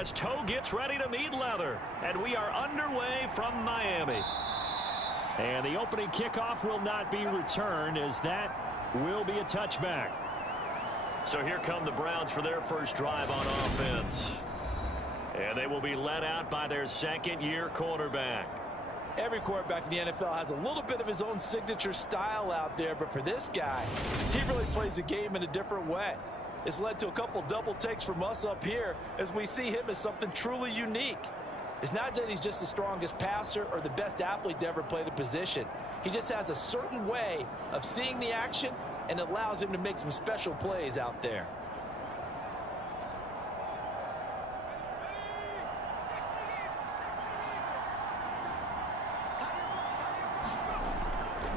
as toe gets ready to meet leather. And we are underway from Miami. And the opening kickoff will not be returned, as that will be a touchback. So here come the Browns for their first drive on offense. And they will be led out by their second-year quarterback. Every quarterback in the NFL has a little bit of his own signature style out there, but for this guy, he really plays the game in a different way. It's led to a couple double takes from us up here as we see him as something truly unique. It's not that he's just the strongest passer or the best athlete to ever play the position. He just has a certain way of seeing the action, and it allows him to make some special plays out there.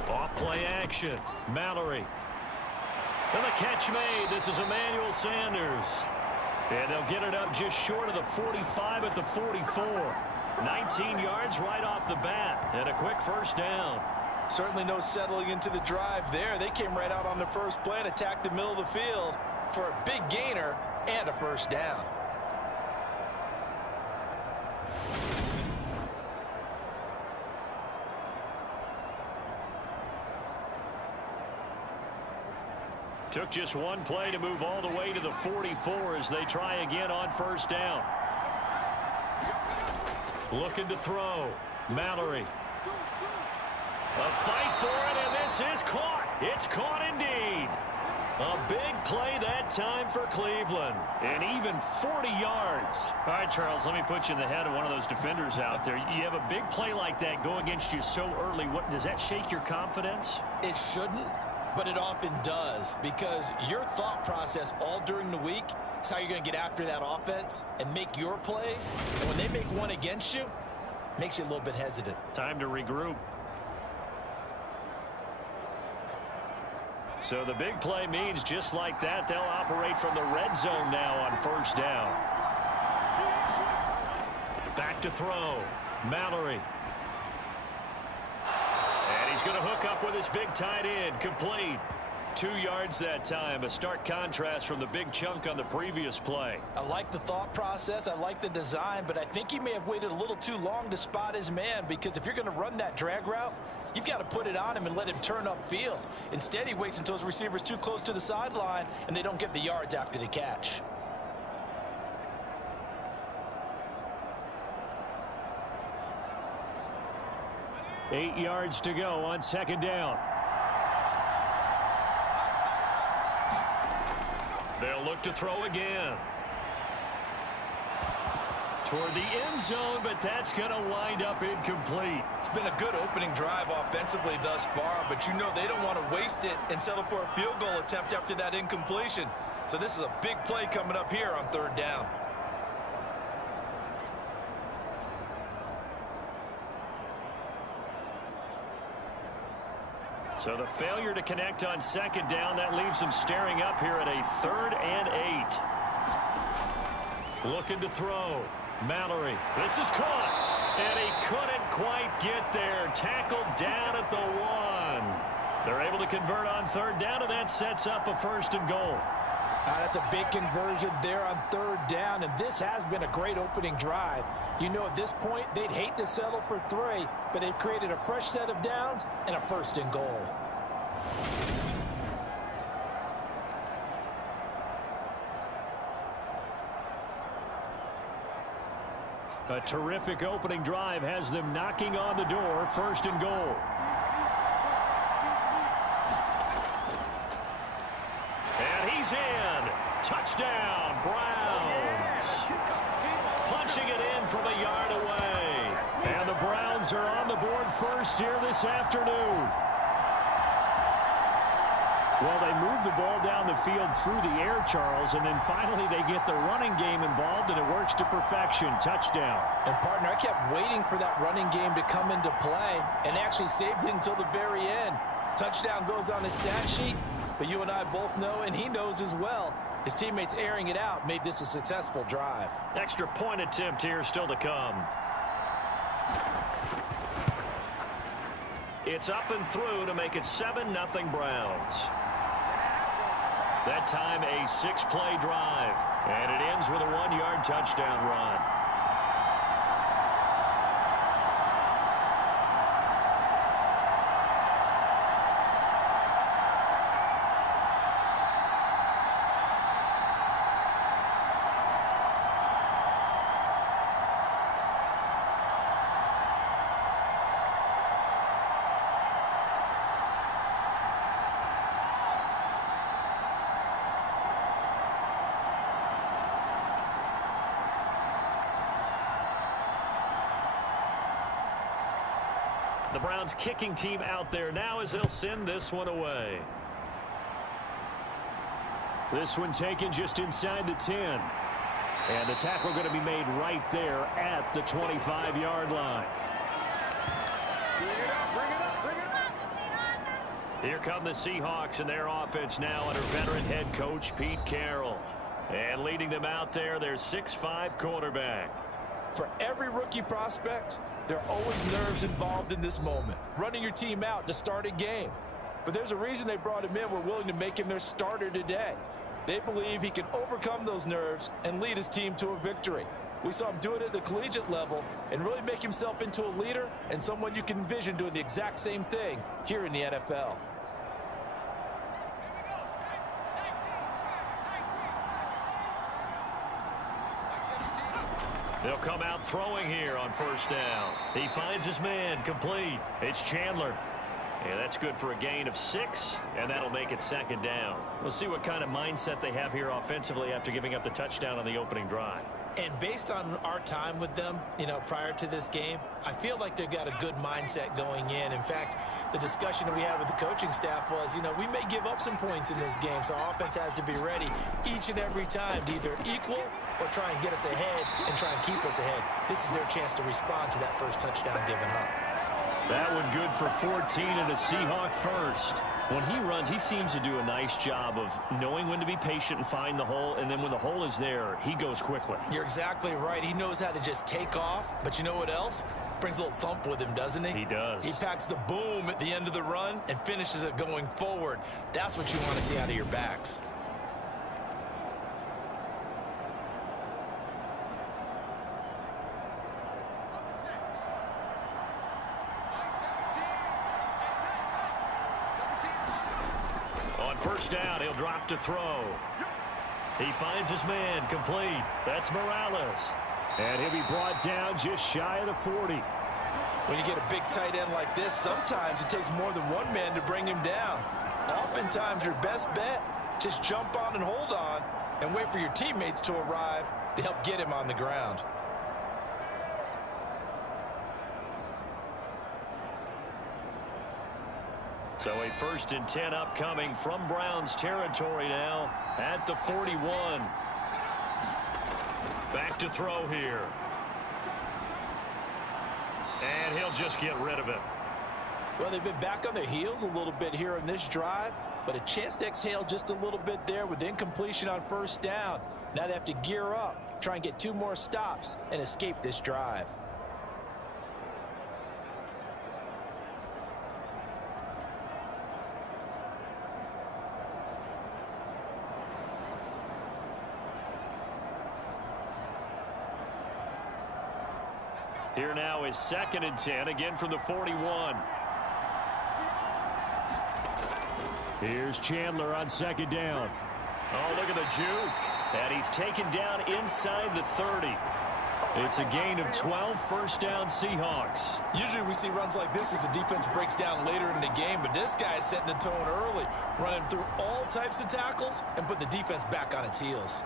Off play action. Mallory. And the catch made. This is Emmanuel Sanders. And they'll get it up just short of the 45 at the 44. 19 yards right off the bat. And a quick first down. Certainly no settling into the drive there. They came right out on the first play and attacked the middle of the field for a big gainer and a first down. Took just one play to move all the way to the 44 as they try again on first down. Looking to throw. Mallory. A fight for it, and this is caught. It's caught indeed. A big play that time for Cleveland. And even 40 yards. All right, Charles, let me put you in the head of one of those defenders out there. You have a big play like that go against you so early. What does that shake your confidence? It shouldn't, but it often does, because your thought process all during the week is how you're going to get after that offense and make your plays. And when they make one against you, it makes you a little bit hesitant. Time to regroup. So the big play means just like that, they'll operate from the red zone now on first down. Back to throw. Mallory. And he's going to hook up with his big tight end. Complete. 2 yards that time. A stark contrast from the big chunk on the previous play. I like the thought process. I like the design, but I think he may have waited a little too long to spot his man, because if you're going to run that drag route, you've got to put it on him and let him turn upfield. Instead, he waits until his receiver's too close to the sideline, and they don't get the yards after the catch. Eight yards to go on second down. They'll look to throw again. Toward the end zone, but that's going to wind up incomplete. It's been a good opening drive offensively thus far, but you know they don't want to waste it and settle for a field goal attempt after that incompletion. So this is a big play coming up here on third down. So the failure to connect on second down, that leaves them staring up here at a 3rd and 8. Looking to throw. Mallory. This is caught. And he couldn't quite get there. Tackled down at the 1. They're able to convert on third down, and that sets up a 1st and goal. That's a big conversion there on third down, and this has been a great opening drive. You know, at this point, they'd hate to settle for 3, but they've created a fresh set of downs and a 1st and goal. A terrific opening drive has them knocking on the door. 1st and goal. And he's in. Touchdown, Browns. Punching it in from a yard away. And the Browns are on the board first here this afternoon. Well, they move the ball down the field through the air, Charles, and then finally they get the running game involved, and it works to perfection. Touchdown. And, partner, I kept waiting for that running game to come into play, and actually saved it until the very end. Touchdown goes on his stat sheet, but you and I both know, and he knows as well, his teammates airing it out made this a successful drive. Extra point attempt here still to come. It's up and through to make it 7-0 Browns. That time a 6-play drive. And it ends with a 1-yard touchdown run. The Browns kicking team out there now as they'll send this one away. This one taken just inside the 10. And the tackle going to be made right there at the 25-yard line. Here come the Seahawks and their offense now under veteran head coach Pete Carroll. And leading them out there, their 6'5" quarterback. For every rookie prospect, there are always nerves involved in this moment. Running your team out to start a game. But there's a reason they brought him in. We're willing to make him their starter today. They believe he can overcome those nerves and lead his team to a victory. We saw him do it at the collegiate level and really make himself into a leader and someone you can envision doing the exact same thing here in the NFL. They'll come out throwing here on first down. He finds his man complete. It's Chandler. And that's good for a gain of 6, and that'll make it second down. We'll see what kind of mindset they have here offensively after giving up the touchdown on the opening drive. And based on our time with them, prior to this game, I feel like they've got a good mindset going in. In fact, the discussion that we had with the coaching staff was, we may give up some points in this game, so our offense has to be ready each and every time to either equal or try and get us ahead and try and keep us ahead. This is their chance to respond to that first touchdown given up. That one good for 14 and a Seahawk first. When he runs, he seems to do a nice job of knowing when to be patient and find the hole, and then when the hole is there, he goes quickly. You're exactly right. He knows how to just take off, but you know what else? Brings a little thump with him, doesn't he? He does. He packs the boom at the end of the run and finishes it going forward. That's what you want to see out of your backs. First down, he'll drop to throw. He finds his man complete. That's Morales. And he'll be brought down just shy of the 40. When you get a big tight end like this, sometimes it takes more than one man to bring him down. Oftentimes, your best bet, just jump on and hold on and wait for your teammates to arrive to help get him on the ground. So a 1st and 10 upcoming from Browns territory now at the 41. Back to throw here. And he'll just get rid of it. Well, they've been back on their heels a little bit here in this drive, but a chance to exhale just a little bit there with incompletion on first down. Now they have to gear up, try and get 2 more stops and escape this drive. Here now is 2nd and 10, again from the 41. Here's Chandler on 2nd down. Oh, look at the juke. And he's taken down inside the 30. It's a gain of 12, first down Seahawks. Usually we see runs like this as the defense breaks down later in the game, but this guy is setting the tone early, running through all types of tackles and put the defense back on its heels.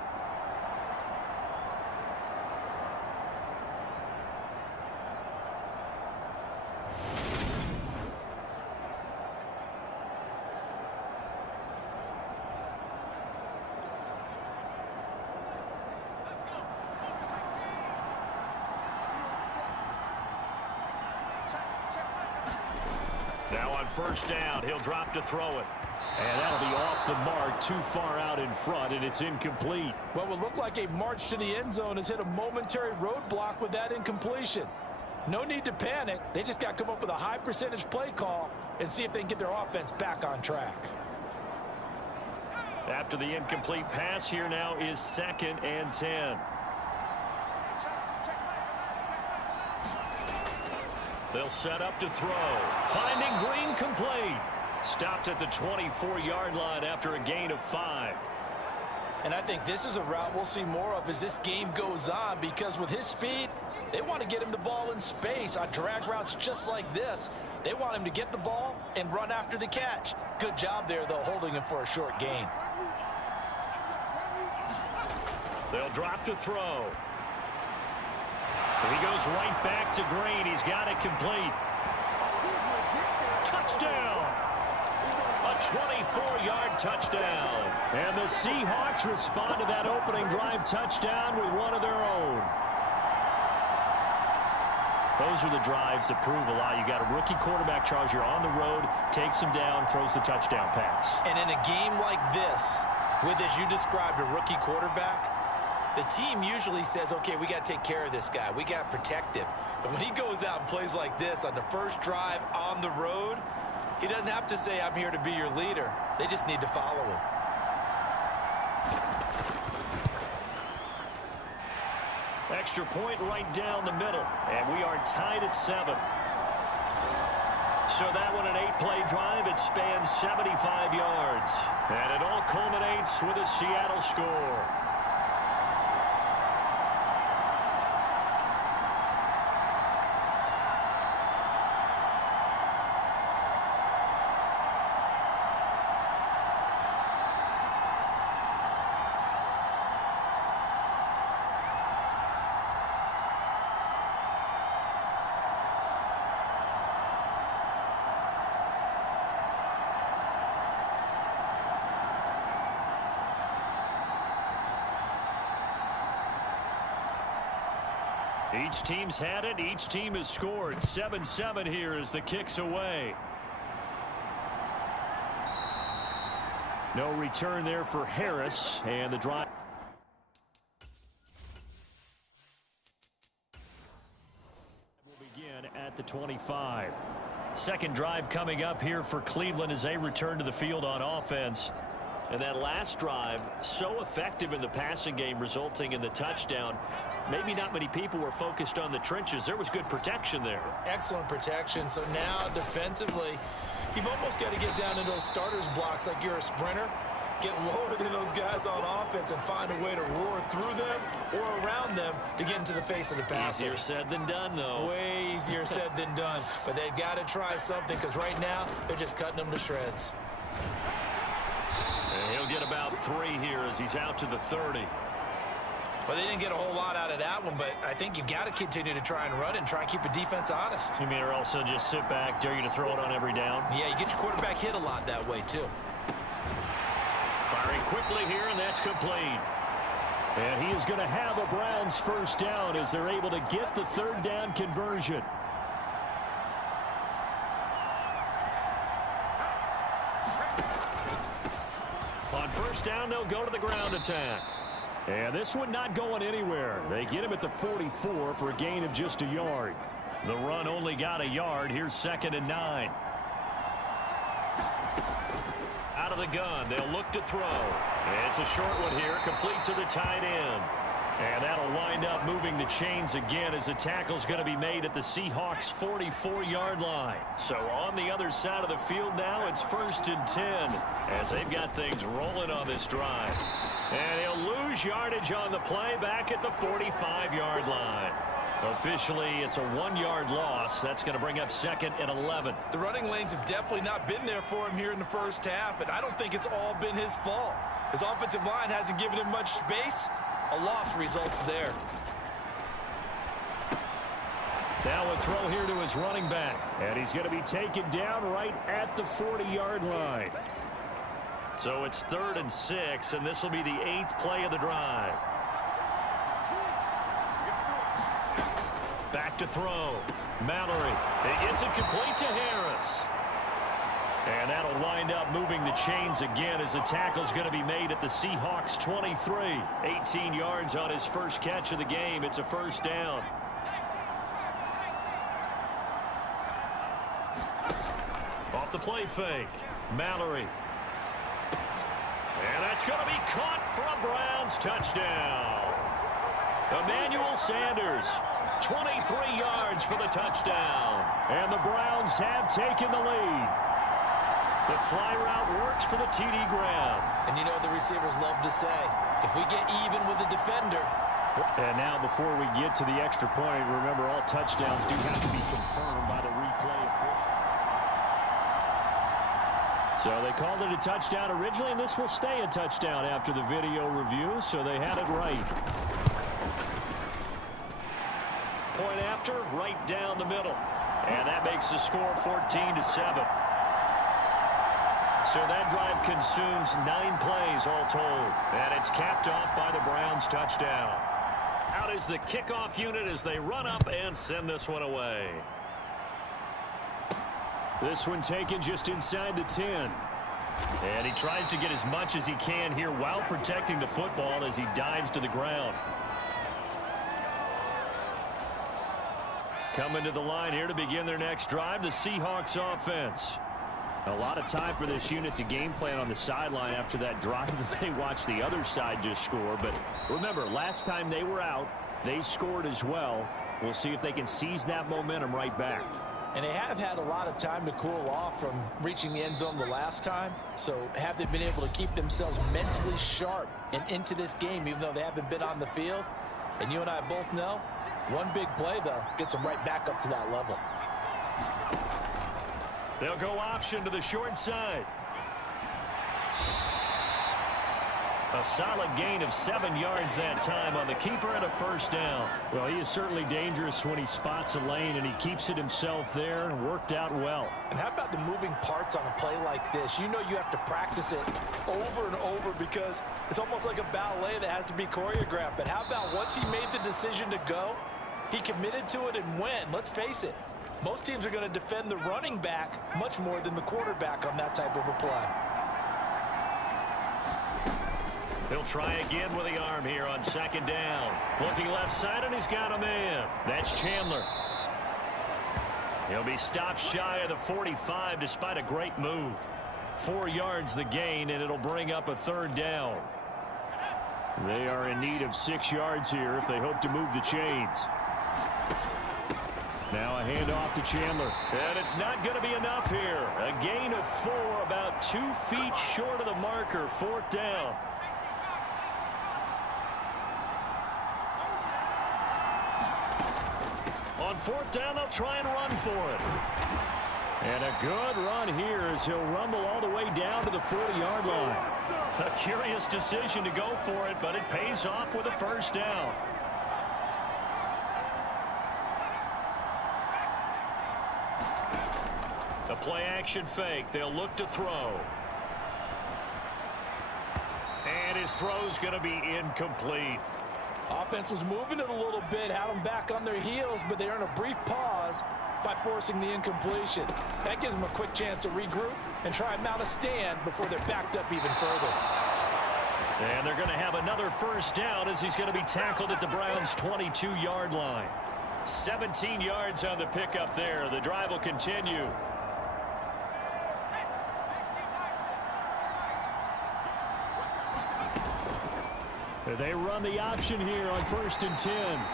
Now on first down, he'll drop to throw it. And that'll be off the mark, too far out in front, and it's incomplete. What would look like a march to the end zone has hit a momentary roadblock with that incompletion. No need to panic. They just got to come up with a high percentage play call and see if they can get their offense back on track. After the incomplete pass, here now is 2nd and 10. They'll set up to throw. Finding Green complete. Stopped at the 24-yard line after a gain of 5. And I think this is a route we'll see more of as this game goes on, because with his speed, they want to get him the ball in space on drag routes just like this. They want him to get the ball and run after the catch. Good job there, though, holding him for a short gain. They'll drop to throw. He goes right back to Green. He's got it complete. Touchdown! A 24-yard touchdown. And the Seahawks respond to that opening drive touchdown with one of their own. Those are the drives that prove a lot. You got a rookie quarterback, Charles. You're on the road, takes him down, throws the touchdown pass. And in a game like this, with, as you described, a rookie quarterback, the team usually says, okay, we got to take care of this guy. We got to protect him. But when he goes out and plays like this on the first drive on the road, he doesn't have to say, I'm here to be your leader. They just need to follow him. Extra point right down the middle. And we are tied at 7. So that one, an 8-play drive. It spans 75 yards. And it all culminates with a Seattle score. Each team's had it. Each team has scored. 7-7 here as the kick's away. No return there for Harris, and the drive. Will begin at the 25. Second drive coming up here for Cleveland as they return to the field on offense. And that last drive, so effective in the passing game, resulting in the touchdown. Maybe not many people were focused on the trenches. There was good protection there. Excellent protection. So now defensively, you've almost got to get down into those starters blocks like you're a sprinter. Get lower than those guys on offense and find a way to roar through them or around them to get into the face of the passer. Easier said than done, though. Way easier said than done. But they've got to try something, because right now they're just cutting them to shreds. And he'll get about 3 here as he's out to the 30. Well, they didn't get a whole lot out of that one, but I think you've got to continue to try and run and try and keep the defense honest. You mean, or also just sit back, dare you to throw it on every down? Yeah, you get your quarterback hit a lot that way, too. Firing quickly here, and that's complete. And he is going to have a Browns first down as they're able to get the 3rd down conversion. On first down, they'll go to the ground attack. And this one not going anywhere. They get him at the 44 for a gain of just a yard. The run only got a yard. Here's 2nd and 9. Out of the gun, they'll look to throw. And it's a short one here, complete to the tight end. And that'll wind up moving the chains again as the tackle's going to be made at the Seahawks' 44-yard line. So on the other side of the field now, it's 1st and 10 as they've got things rolling on this drive. And he'll lose yardage on the play back at the 45-yard line. Officially, it's a 1-yard loss. That's going to bring up 2nd and 11. The running lanes have definitely not been there for him here in the first half, and I don't think it's all been his fault. His offensive line hasn't given him much space. A loss results there. Now a throw here to his running back. And he's going to be taken down right at the 40-yard line. So it's 3rd and 6, and this will be the 8th play of the drive. Back to throw. Mallory. He gets it complete to Harris. And that'll wind up moving the chains again as the tackle's going to be made at the Seahawks' 23. 18 yards on his first catch of the game. It's a first down. Off the play fake. Mallory. And that's It's going to be caught for a Browns touchdown. Emmanuel Sanders, 23 yards for the touchdown. And the Browns have taken the lead. The fly route works for the TD Graham. And you know the receivers love to say, if we get even with the defender. And now before we get to the extra point, remember all touchdowns do have to be confirmed by the replay official. So they called it a touchdown originally, and this will stay a touchdown after the video review, so they had it right. Point after, right down the middle. And that makes the score 14-7. So that drive consumes 9 plays all told. And it's capped off by the Browns touchdown. Out is the kickoff unit as they run up and send this one away. This one taken just inside the 10. And he tries to get as much as he can here while protecting the football as he dives to the ground. Coming to the line here to begin their next drive, the Seahawks offense. A lot of time for this unit to game plan on the sideline after that drive that they watched the other side just score. But remember, last time they were out, they scored as well. We'll see if they can seize that momentum right back. And they have had a lot of time to cool off from reaching the end zone the last time. So have they been able to keep themselves mentally sharp and into this game, even though they haven't been on the field? And you and I both know, one big play, though, gets them right back up to that level. They'll go option to the short side. A solid gain of 7 yards that time on the keeper and a first down. Well, he is certainly dangerous when he spots a lane, and he keeps it himself there. Worked out well. And how about the moving parts on a play like this? You know you have to practice it over and over because it's almost like a ballet that has to be choreographed. But how about once he made the decision to go, he committed to it and went. Let's face it, most teams are going to defend the running back much more than the quarterback on that type of a play. He'll try again with the arm here on second down. Looking left side, and he's got a man. That's Chandler. He'll be stopped shy of the 45 despite a great move. 4 yards the gain, and it'll bring up a third down. They are in need of 6 yards here if they hope to move the chains. Now a handoff to Chandler. And it's not going to be enough here. A gain of 4, about 2 feet short of the marker. Fourth down. On fourth down, they'll try and run for it. And a good run here as he'll rumble all the way down to the 40-yard line. A curious decision to go for it, but it pays off with a first down. The play-action fake. They'll look to throw. And his throw's going to be incomplete. Offense was moving it a little bit, had them back on their heels, but they earn a brief pause by forcing the incompletion. That gives them a quick chance to regroup and try and mount a stand before they're backed up even further. And they're going to have another first down as he's going to be tackled at the Browns' 22-yard line. 17 yards on the pickup there. The drive will continue. They run the option here on 1st and 10.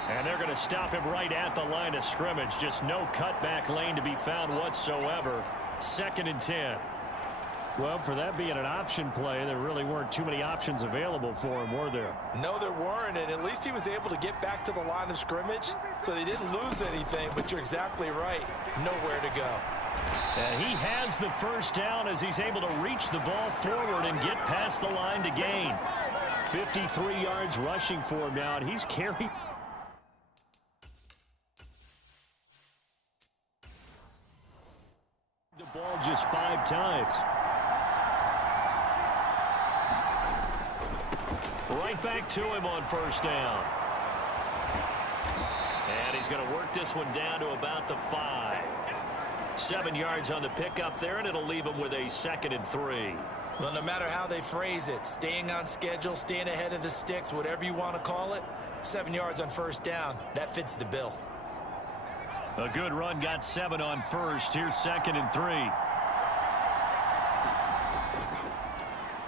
And they're going to stop him right at the line of scrimmage. Just no cutback lane to be found whatsoever. 2nd and 10. Well, for that being an option play, there really weren't too many options available for him, were there? No, there weren't, and at least he was able to get back to the line of scrimmage, so they didn't lose anything, but you're exactly right. Nowhere to go. And he has the first down as he's able to reach the ball forward and get past the line to gain. 53 yards rushing for him now, and he's carried. The ball just 5 times. Right back to him on first down. And he's going to work this one down to about the 5. 7 yards on the pickup there, and it'll leave him with a 2nd and 3. Well, no matter how they phrase it, staying on schedule, staying ahead of the sticks, whatever you want to call it, 7 yards on first down, that fits the bill. A good run, got 7 on first. Here's 2nd and 3.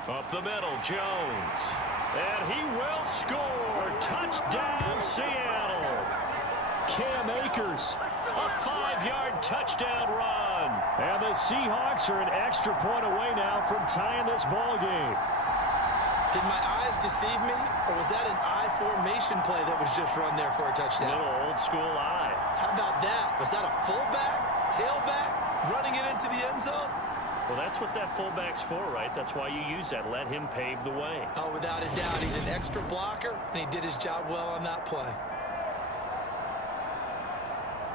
Up the middle, Jones. And he will score. Touchdown, Seattle. Cam Akers, a 5-yard touchdown run. And the Seahawks are an extra point away now from tying this ball game. Did my eyes deceive me, or was that an I formation play that was just run there for a touchdown? Little old school eye. How about that? Was that a fullback, tailback, running it into the end zone? Well, that's what that fullback's for, right? That's why you use that. Let him pave the way. Oh, without a doubt. He's an extra blocker, and he did his job well on that play.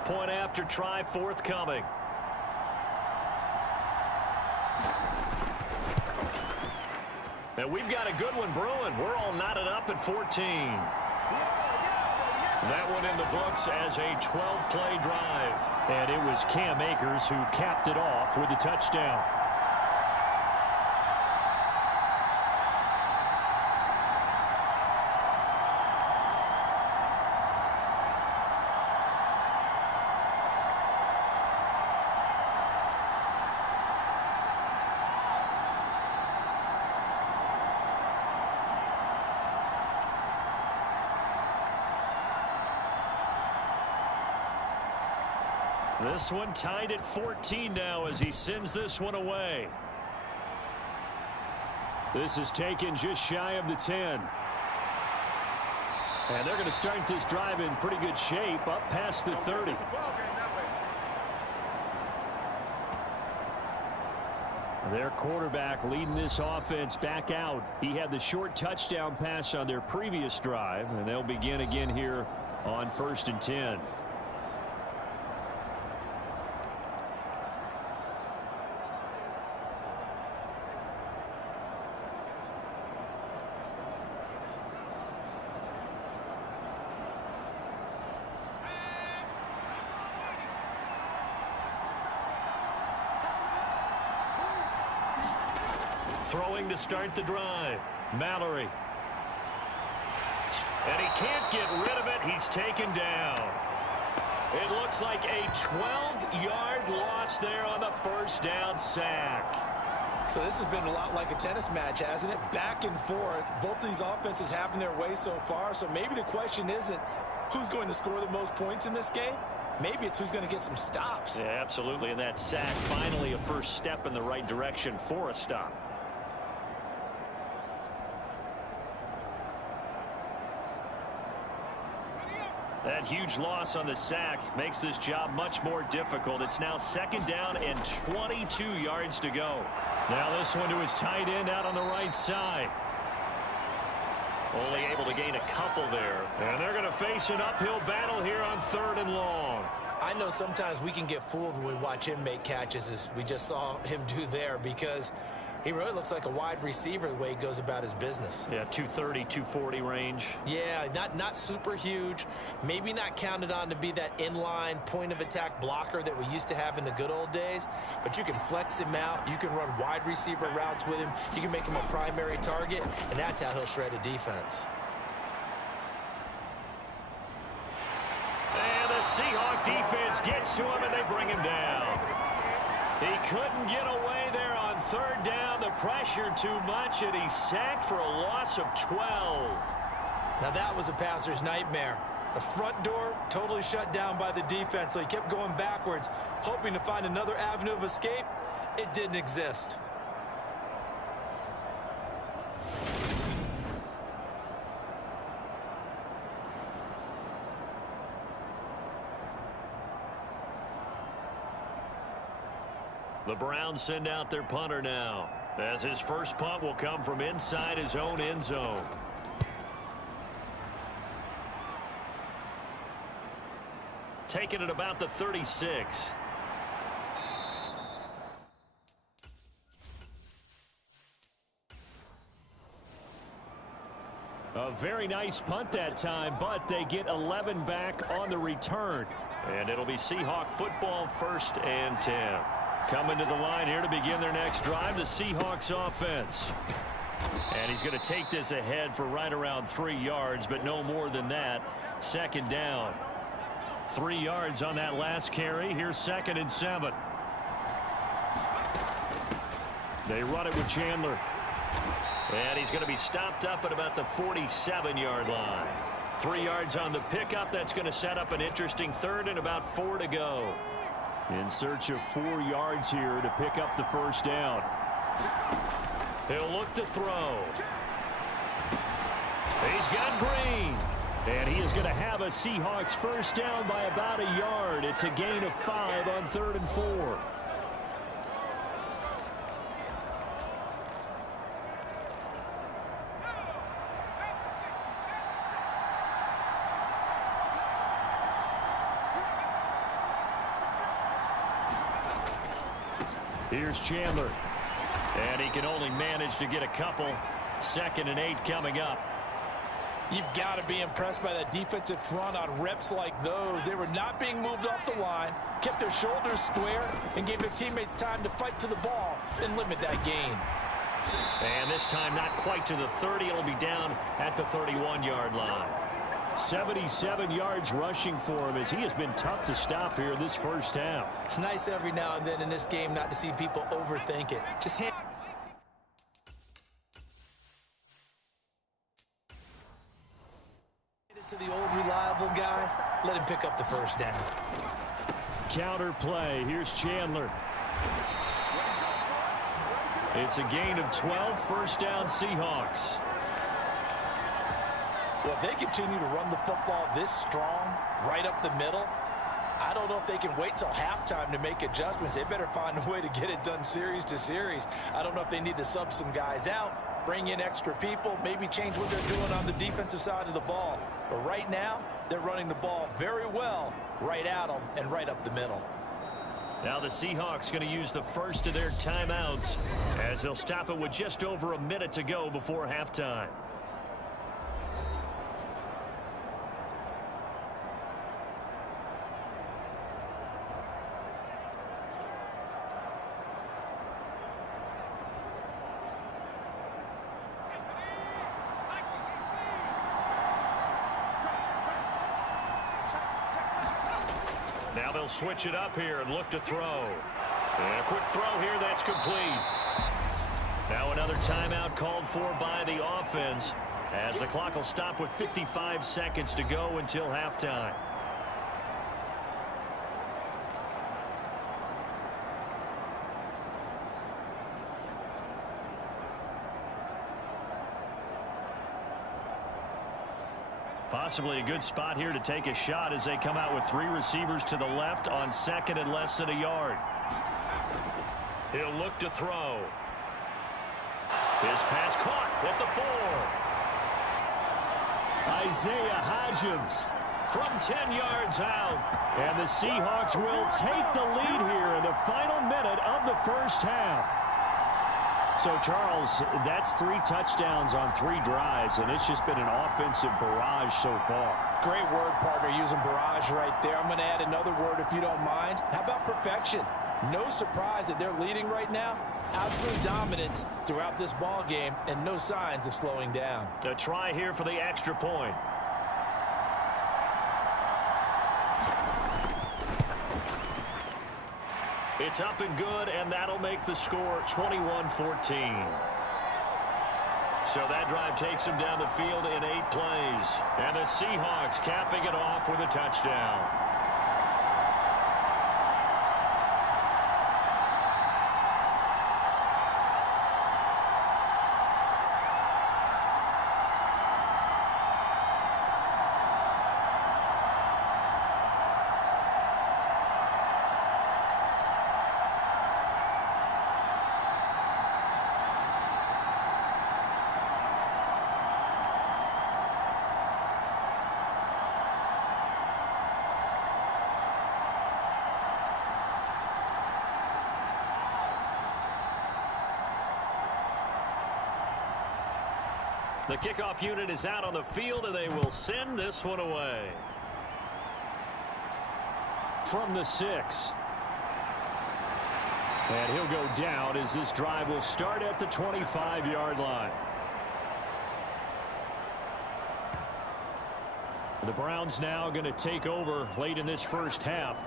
Point after try forthcoming. And we've got a good one brewing. We're all knotted up at 14. That one in the books as a 12-play drive. And it was Cam Akers who capped it off with a touchdown. This one tied at 14 now as he sends this one away. This is taken just shy of the 10. And they're going to start this drive in pretty good shape up past the 30. Their quarterback leading this offense back out. He had the short touchdown pass on their previous drive, and they'll begin again here on 1st and 10. Throwing to start the drive. Mallory. And he can't get rid of it. He's taken down. It looks like a 12-yard loss there on the first down sack. So this has been a lot like a tennis match, hasn't it? Back and forth. Both of these offenses having their way so far. So maybe the question isn't who's going to score the most points in this game. Maybe it's who's going to get some stops. Yeah, absolutely. And that sack finally a first step in the right direction for a stop. That huge loss on the sack makes this job much more difficult. It's now 2nd down and 22 yards to go. Now this one to his tight end out on the right side. Only able to gain a couple there. And they're going to face an uphill battle here on 3rd and long. I know sometimes we can get fooled when we watch him make catches, as we just saw him do there, because he really looks like a wide receiver the way he goes about his business. Yeah, 230, 240 range. Yeah, not super huge. Maybe not counted on to be that inline point-of-attack blocker that we used to have in the good old days. But you can flex him out. You can run wide receiver routes with him. You can make him a primary target, and that's how he'll shred a defense. And the Seahawks defense gets to him, and they bring him down. He couldn't get away there on 3rd down. The pressure too much, and he's sacked for a loss of 12. Now that was a passer's nightmare. The front door totally shut down by the defense, so he kept going backwards, hoping to find another avenue of escape. It didn't exist. The Browns send out their punter now, as his first punt will come from inside his own end zone. Taking it about the 36. A very nice punt that time, but they get 11 back on the return. And it'll be Seahawk football, 1st and 10. Coming to the line here to begin their next drive, the Seahawks offense. And he's going to take this ahead for right around 3 yards, but no more than that. 2nd down. 3 yards on that last carry. Here's 2nd and 7. They run it with Chandler. And he's going to be stopped up at about the 47-yard line. 3 yards on the pickup. That's going to set up an interesting third and about 4 to go. In search of 4 yards here to pick up the first down. He'll look to throw. He's got Green. And he is going to have a Seahawks first down by about a yard. It's a gain of 5 on 3rd and 4. Here's Chandler. And he can only manage to get a couple. 2nd and 8 coming up. You've got to be impressed by that defensive front on reps like those. They were not being moved off the line, kept their shoulders square, and gave their teammates time to fight to the ball and limit that gain. And this time not quite to the 30. It'll be down at the 31-yard line. 77 yards rushing for him as he has been tough to stop here this first half. It's nice every now and then in this game not to see people overthink it. Just hand it to the old reliable guy. Let him pick up the first down. Counter play. Here's Chandler. It's a gain of 12. First down Seahawks. Well, if they continue to run the football this strong, right up the middle, I don't know if they can wait till halftime to make adjustments. They better find a way to get it done series to series. I don't know if they need to sub some guys out, bring in extra people, maybe change what they're doing on the defensive side of the ball. But right now, they're running the ball very well right at them and right up the middle. Now the Seahawks going to use the first of their timeouts as they'll stop it with just over a minute to go before halftime. Now they'll switch it up here and look to throw. And a quick throw here, that's complete. Now another timeout called for by the offense as the clock will stop with 55 seconds to go until halftime. Possibly a good spot here to take a shot as they come out with 3 receivers to the left on 2nd and less than a yard. He'll look to throw. His pass caught at the 4. Isaiah Hodgins from 10 yards out. And the Seahawks will take the lead here in the final minute of the first half. So, Charles, that's 3 touchdowns on 3 drives, and it's just been an offensive barrage so far. Great word, partner, using barrage right there. I'm going to add another word if you don't mind. How about perfection? No surprise that they're leading right now. Absolute dominance throughout this ball game and no signs of slowing down. A try here for the extra point. It's up and good, and that'll make the score 21-14. So that drive takes them down the field in 8 plays. And the Seahawks capping it off with a touchdown. The kickoff unit is out on the field, and they will send this one away. From the 6. And he'll go down as this drive will start at the 25-yard line. The Browns now going to take over late in this first half.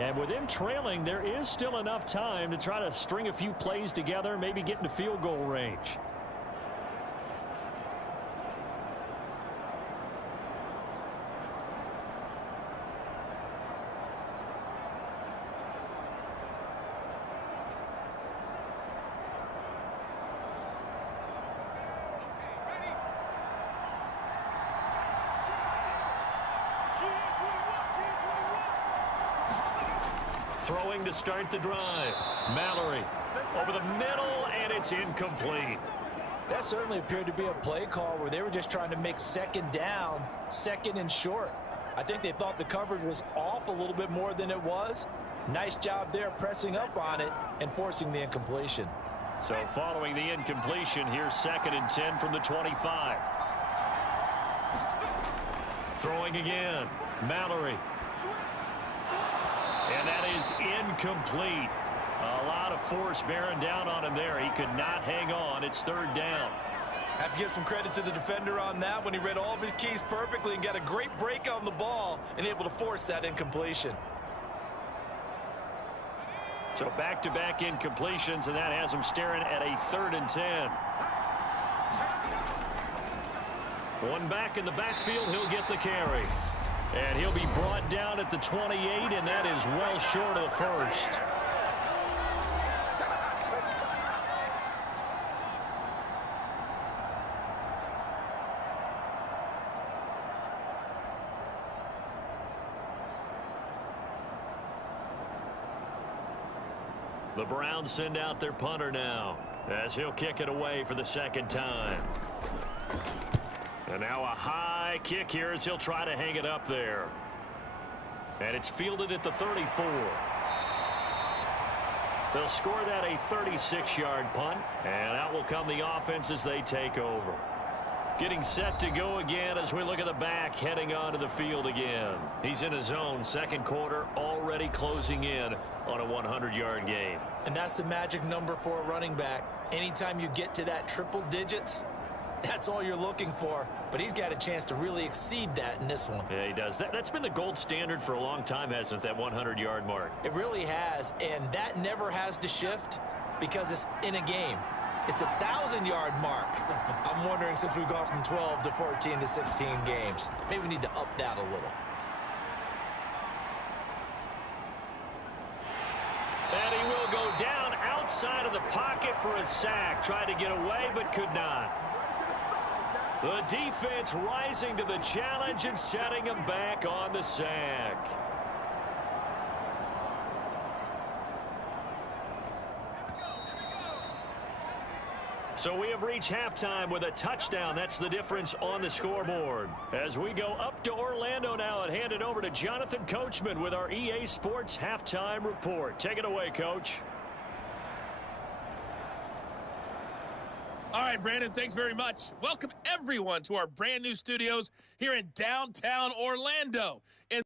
And with them trailing, there is still enough time to try to string a few plays together, maybe get into field goal range. Throwing to start the drive. Mallory over the middle, and it's incomplete. That certainly appeared to be a play call where they were just trying to make second down, second and short. I think they thought the coverage was off a little bit more than it was. Nice job there pressing up on it and forcing the incompletion. So following the incompletion, here's 2nd and 10 from the 25. Throwing again. Mallory. And that is incomplete. A lot of force bearing down on him there. He could not hang on. It's 3rd down. Have to give some credit to the defender on that when he read all of his keys perfectly and got a great break on the ball and able to force that incompletion. So back-to-back incompletions, and that has him staring at a 3rd and 10. One back in the backfield, he'll get the carry. And he'll be brought down at the 28, and that is well short of the first. The Browns send out their punter now as he'll kick it away for the 2nd time. And now a high kick here as he'll try to hang it up there. And it's fielded at the 34. They'll score that a 36-yard punt, and out will come the offense as they take over. Getting set to go again as we look at the back heading onto the field again. He's in his zone, 2nd quarter, already closing in on a 100-yard game. And that's the magic number for a running back. Anytime you get to that triple digits, that's all you're looking for. But he's got a chance to really exceed that in this one. Yeah, he does. That's been the gold standard for a long time, hasn't it, that 100-yard mark? It really has, and that never has to shift because it's in a game. It's a 1,000-yard mark. I'm wondering, since we've gone from 12 to 14 to 16 games, maybe we need to up that a little. And he will go down outside of the pocket for a sack. Tried to get away, but could not. The defense rising to the challenge and setting him back on the sack. So we have reached halftime with a touchdown. That's the difference on the scoreboard. As we go up to Orlando now and hand it over to Jonathan Coachman with our EA Sports Halftime Report. Take it away, Coach. All right, Brandon, thanks very much. Welcome, everyone, to our brand new studios here in downtown Orlando.